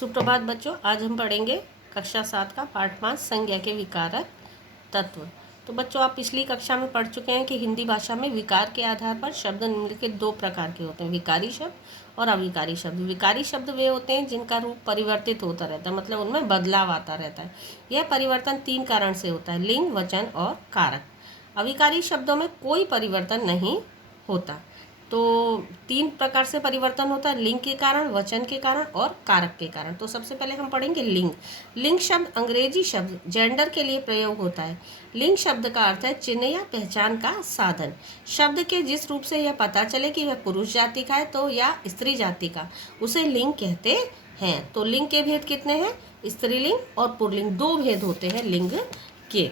सुप्रभात बच्चों, आज हम पढ़ेंगे कक्षा 7 का पाठ 5 संज्ञा के विकारक तत्व। तो बच्चों, आप पिछली कक्षा में पढ़ चुके हैं कि हिंदी भाषा में विकार के आधार पर शब्द निम्नलिखित दो प्रकार के होते हैं, विकारी शब्द और अविकारी शब्द। विकारी शब्द वे होते हैं जिनका रूप परिवर्तित होता रहता है, मतलब उनमें बदलाव आता रहता है। यह परिवर्तन 3 कारण से होता है, लिंग, वचन और कारक। अविकारी शब्दों में कोई परिवर्तन नहीं होता। तो 3 प्रकार से परिवर्तन होता है, लिंग के कारण, वचन के कारण और कारक के कारण। तो सबसे पहले हम पढ़ेंगे लिंग। लिंग शब्द अंग्रेजी शब्द जेंडर के लिए प्रयोग होता है। लिंग शब्द का अर्थ है चिन्ह या पहचान का साधन। शब्द के जिस रूप से यह पता चले कि वह पुरुष जाति का है तो या स्त्री जाति का, उसे लिंग कहते हैं। तो लिंग के भेद कितने हैं? स्त्रीलिंग और पुल्लिंग, 2 भेद होते हैं लिंग के।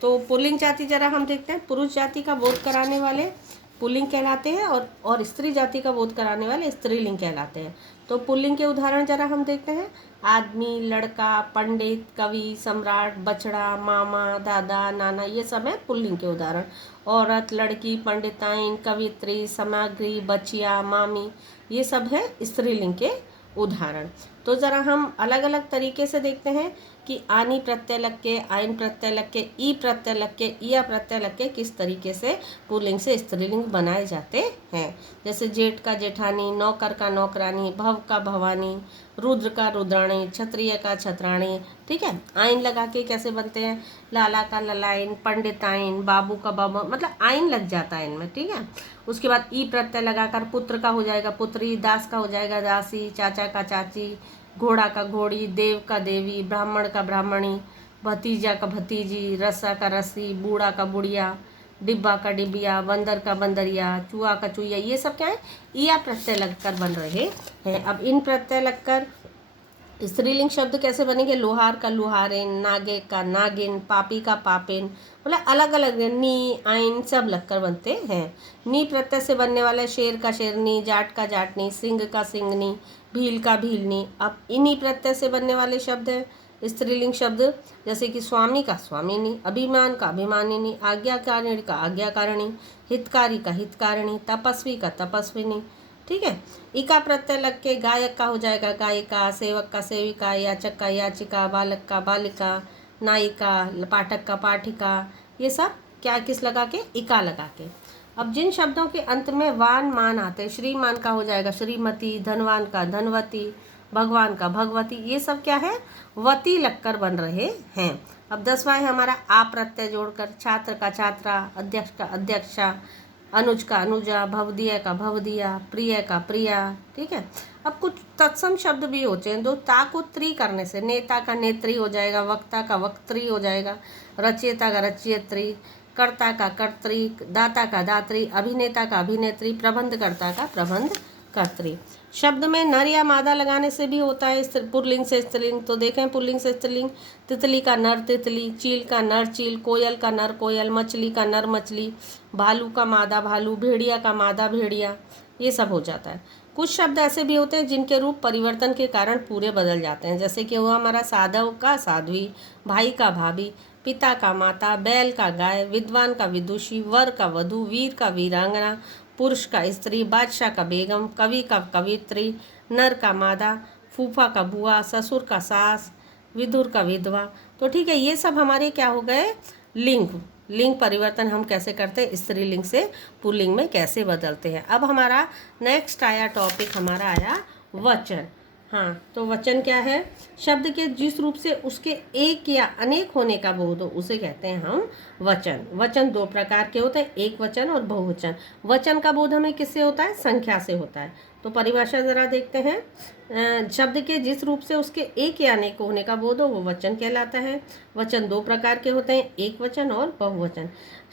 तो पुल्लिंग जाति जरा हम देखते हैं। पुरुष जाति का बोध कराने वाले पुल्लिंग कहलाते हैं और स्त्री जाति का बोध कराने वाले स्त्रीलिंग कहलाते हैं। तो पुल्लिंग के उदाहरण जरा हम देखते हैं। आदमी, लड़का, पंडित, कवि, सम्राट, बछड़ा, मामा, दादा, नाना, ये सब है पुल्लिंग के उदाहरण। औरत, लड़की, पंडिताइन, कवित्री, सामग्री, बचिया, मामी, ये सब है स्त्रीलिंग के उदाहरण। तो ज़रा हम अलग अलग तरीके से देखते हैं कि आनी प्रत्यय लग के, आइन प्रत्यय लग के, ई प्रत्यय लग के, इया प्रत्यय लग के किस तरीके से पुल्लिंग से स्त्रीलिंग बनाए जाते हैं। जैसे जेठ का जेठानी, नौकर का नौकरानी, भव का भवानी, रुद्र का रुद्राणी, क्षत्रिय का छत्राणी। ठीक है, आइन लगा के कैसे बनते हैं, लाला का ललाइन, पंडिताइन, बाबू का बाबू, मतलब आइन लग जाता है इनमें। ठीक है, उसके बाद ई प्रत्यय लगाकर पुत्र का हो जाएगा पुत्री, दास का हो जाएगा दासी, चाचा का चाची, घोड़ा का घोड़ी, देव का देवी, ब्राह्मण का ब्राह्मणी, भतीजा का भतीजी, रस्सा का रस्सी, बूढ़ा का बुढ़िया, डिब्बा का डिबिया, बंदर का बंदरिया, चूहा का चूहिया। ये सब क्या है, ईया प्रत्यय लगकर बन रहे हैं। अब इन प्रत्यय लगकर स्त्रीलिंग शब्द कैसे बनेंगे? लोहार का लुहारिन, नागे का नागिन, पापी का पापिन, मतलब अलग अलग नी, आइन सब लगकर बनते हैं। नी प्रत्यय से बनने वाले शेर का शेरनी, जाट का जाटनी, सिंह का सिंगनी, भील का भीलनी। अब इन्हीं प्रत्यय से बनने वाले शब्द हैं स्त्रीलिंग शब्द, जैसे कि स्वामी का स्वामिनी, अभिमान का अभिमानिनी, आज्ञाकारिणी का आज्ञाकारिणी, हितकारी का हितकारिणी, तपस्वी का तपस्विनी। ठीक है, इका प्रत्यय लग के गायक का हो जाएगा गायिका, सेवक का सेविका, याचक का याचिका, बालक का बालिका, नायिका, पाठक का पाठिका। ये सब क्या किस लगा के? इका लगा के। अब जिन शब्दों के अंत में वान मान आते हैं, श्रीमान का हो जाएगा श्रीमती, धनवान का धनवती, भगवान का भगवती, ये सब क्या है? वती लगकर बन रहे हैं। अब 10वां है हमारा आ प्रत्यय जोड़कर, छात्र का छात्रा, अध्यक्ष का अध्यक्षा, अनुज का अनुजा, भवदिया का भवदिया, प्रिय का प्रिया। ठीक है, अब कुछ तत्सम शब्द भी होते हैं, दो ता को त्री करने से नेता का नेत्री हो जाएगा, वक्ता का वक्त्री हो जाएगा, रचयिता का रचयित्री, कर्ता का कर्त्री, दाता का दात्री, अभिनेता का अभिनेत्री, प्रबंधकर्ता का प्रबंधकर्त्री। शब्द में नर या मादा लगाने से भी होता है पुल्लिंग से स्त्रीलिंग। तो देखें पुल्लिंग से स्त्रीलिंग, तितली का नर तितली, चील का नर चील, कोयल का नर कोयल, मछली का नर मछली, भालू का मादा भालू, भेड़िया का मादा भेड़िया, ये सब हो जाता है। कुछ शब्द ऐसे भी होते हैं जिनके रूप परिवर्तन के कारण पूरे बदल जाते हैं, जैसे कि हुआ हमारा साधव का साध्वी, भाई का भाभी, पिता का माता, बैल का गाय, विद्वान का विदुषी, वर का वधू, वीर का वीरांगना, पुरुष का स्त्री, बादशाह का बेगम, कवि का कवित्री, नर का मादा, फूफा का बुआ, ससुर का सास, विधुर का विधवा। तो ठीक है, ये सब हमारे क्या हो गए? लिंग। लिंग परिवर्तन हम कैसे करते हैं, स्त्रीलिंग से पुल्लिंग में कैसे बदलते हैं। अब हमारा नेक्स्ट आया टॉपिक, हमारा आया वचन। हाँ, तो वचन क्या है? शब्द के जिस रूप से उसके एक या अनेक होने का बोध हो उसे कहते हैं हम वचन। वचन 2 प्रकार के होते हैं, एक वचन और बहुवचन। वचन का बोध हमें किससे होता है? संख्या से होता है। तो परिभाषा जरा देखते हैं। शब्द के जिस रूप से उसके एक या अनेक होने का बोध हो वो वचन कहलाता है। वचन 2 प्रकार के होते हैं, एक वचन और बहुवचन।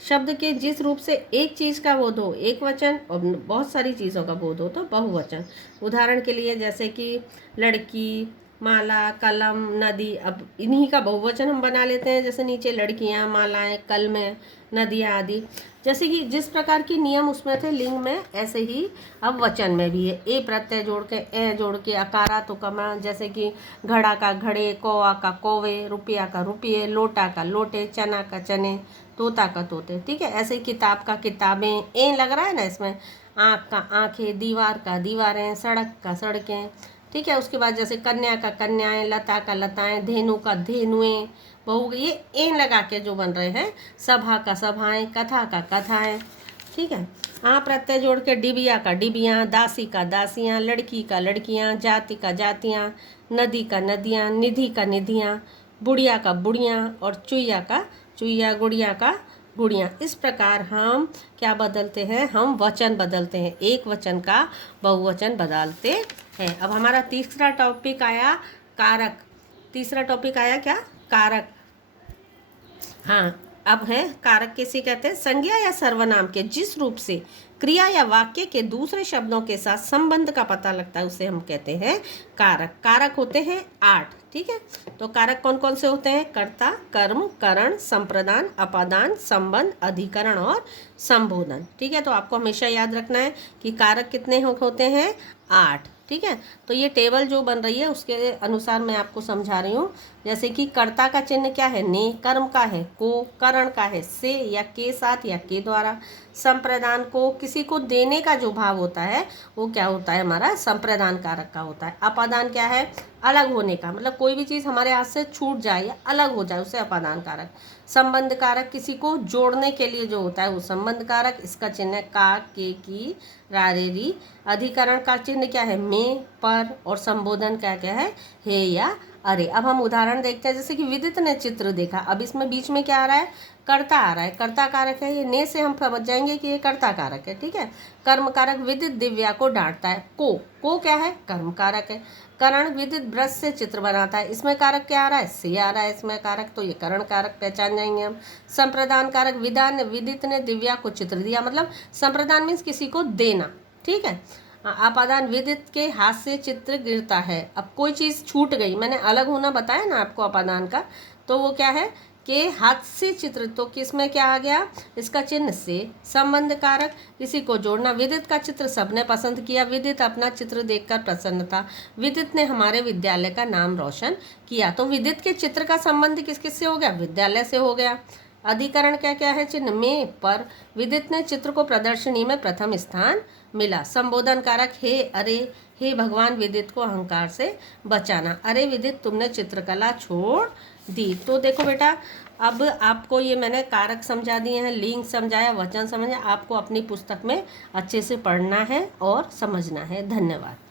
शब्द के जिस रूप से एक चीज़ का बोध हो एक वचन और बहुत सारी चीज़ों का बोध हो तो बहुवचन। उदाहरण के लिए जैसे कि लड़की, माला, कलम, नदी। अब इन्हीं का बहुवचन हम बना लेते हैं, जैसे नीचे लड़कियां, मालाएं, कलमें, नदियां आदि। जैसे कि जिस प्रकार की नियम उसमें थे लिंग में, ऐसे ही अब वचन में भी है। ए प्रत्यय जोड़ के, ए जोड़ के, अकारा तो कमा, जैसे कि घड़ा का घड़े, कौवा का कौवे, रुपया का रुपये, लोटा का लोटे, चना का चने, तोता का तोते। ठीक है, ऐसे किताब का किताबें, ए लग रहा है ना इसमें। आँख का आँखें, दीवार का दीवारें, सड़क का सड़कें, ठीक है। उसके बाद जैसे कन्या का कन्याएं, लता का लताएं, धेनु का धेनुएं, बहु ये एन लगा के जो बन रहे हैं, सभा का सभाएं, कथा का कथाएं, ठीक है। आ प्रत्यय जोड़ के डिबिया का डिबियाँ, दासी का दासियाँ, लड़की का लड़कियाँ, जाति का जातियाँ, नदी का नदियाँ, निधि का निधियाँ, बुढ़िया का बुढ़ियाँ और चुईया का चुईया, गुड़िया का गुड़ियाँ। इस प्रकार हम क्या बदलते हैं, हम वचन बदलते हैं, एक वचन का बहुवचन बदलते हैं। अब हमारा तीसरा टॉपिक आया कारक। तीसरा टॉपिक आया क्या, कारक। हाँ, अब है कारक किसे कहते हैं, संज्ञा या सर्वनाम के जिस रूप से क्रिया या वाक्य के दूसरे शब्दों के साथ संबंध का पता लगता है उसे हम कहते हैं कारक। कारक होते हैं 8, ठीक है। तो कारक कौन कौन से होते हैं, कर्ता, कर्म, करण, संप्रदान, अपादान, संबंध, अधिकरण और संबोधन, ठीक है। तो आपको हमेशा याद रखना है कि कारक कितने होते हैं, 8, ठीक है। तो ये टेबल जो बन रही है उसके अनुसार मैं आपको समझा रही हूँ। जैसे कि कर्ता का चिन्ह क्या है, ने, कर्म का है को, करण का है से या के साथ या के द्वारा, संप्रदान को किसी को देने का जो भाव होता है वो क्या होता है, हमारा संप्रदान कारक का होता है। अपादान क्या है, अलग होने का, मतलब कोई भी चीज़ हमारे हाथ से छूट जाए या अलग हो जाए उसे अपादान कारक। संबंध कारक किसी को जोड़ने के लिए जो होता है वो संबंध कारक, इसका चिन्ह है का, के, की, रा, रे, री। अधिकरण का चिन्ह क्या है, में, पर, और संबोधन क्या क्या है, हे या अरे। अब हम उदाहरण देखते हैं, जैसे कि विदित ने चित्र देखा, अब इसमें बीच में क्या आ रहा है, कर्ता आ रहा है, कर्ता कारक है, ये ने से हम समझ जाएंगे कि ये कर्ता कारक है, ठीक है। कर्म कारक विदित दिव्या को डांटता है, को क्या है, कर्म कारक है। करण विदित ब्रश से चित्र बनाता है, इसमें कारक क्या आ रहा है, से आ रहा है इसमें कारक, तो ये करण कारक पहचान जाएंगे हम। संप्रदान कारक विदित ने दिव्या को चित्र दिया, मतलब संप्रदान मीन्स किसी को देना, ठीक है। अपादान विदित के हाथ से चित्र गिरता है, अब कोई चीज़ छूट गई, मैंने अलग होना बताया ना आपको अपादान का, तो वो क्या है के हाथ से चित्र, तो किस में क्या आ गया, इसका चिन्ह से। संबंध कारक किसी को जोड़ना, विदित का चित्र सबने पसंद किया, विदित अपना चित्र देखकर प्रसन्न था, विदित ने हमारे विद्यालय का नाम रोशन किया। तो विदित के चित्र का संबंध किस किस से हो गया, विद्यालय से हो गया। अधिकरण क्या क्या है, चिन्ह में, पर, विदित ने चित्र को प्रदर्शनी में प्रथम स्थान मिला। संबोधन कारक हे, अरे, हे भगवान विदित को अहंकार से बचाना, अरे विदित तुमने चित्रकला छोड़ दी। तो देखो बेटा, अब आपको ये मैंने कारक समझा दिए हैं, लिंग समझाया, वचन समझाया, आपको अपनी पुस्तक में अच्छे से पढ़ना है और समझना है। धन्यवाद।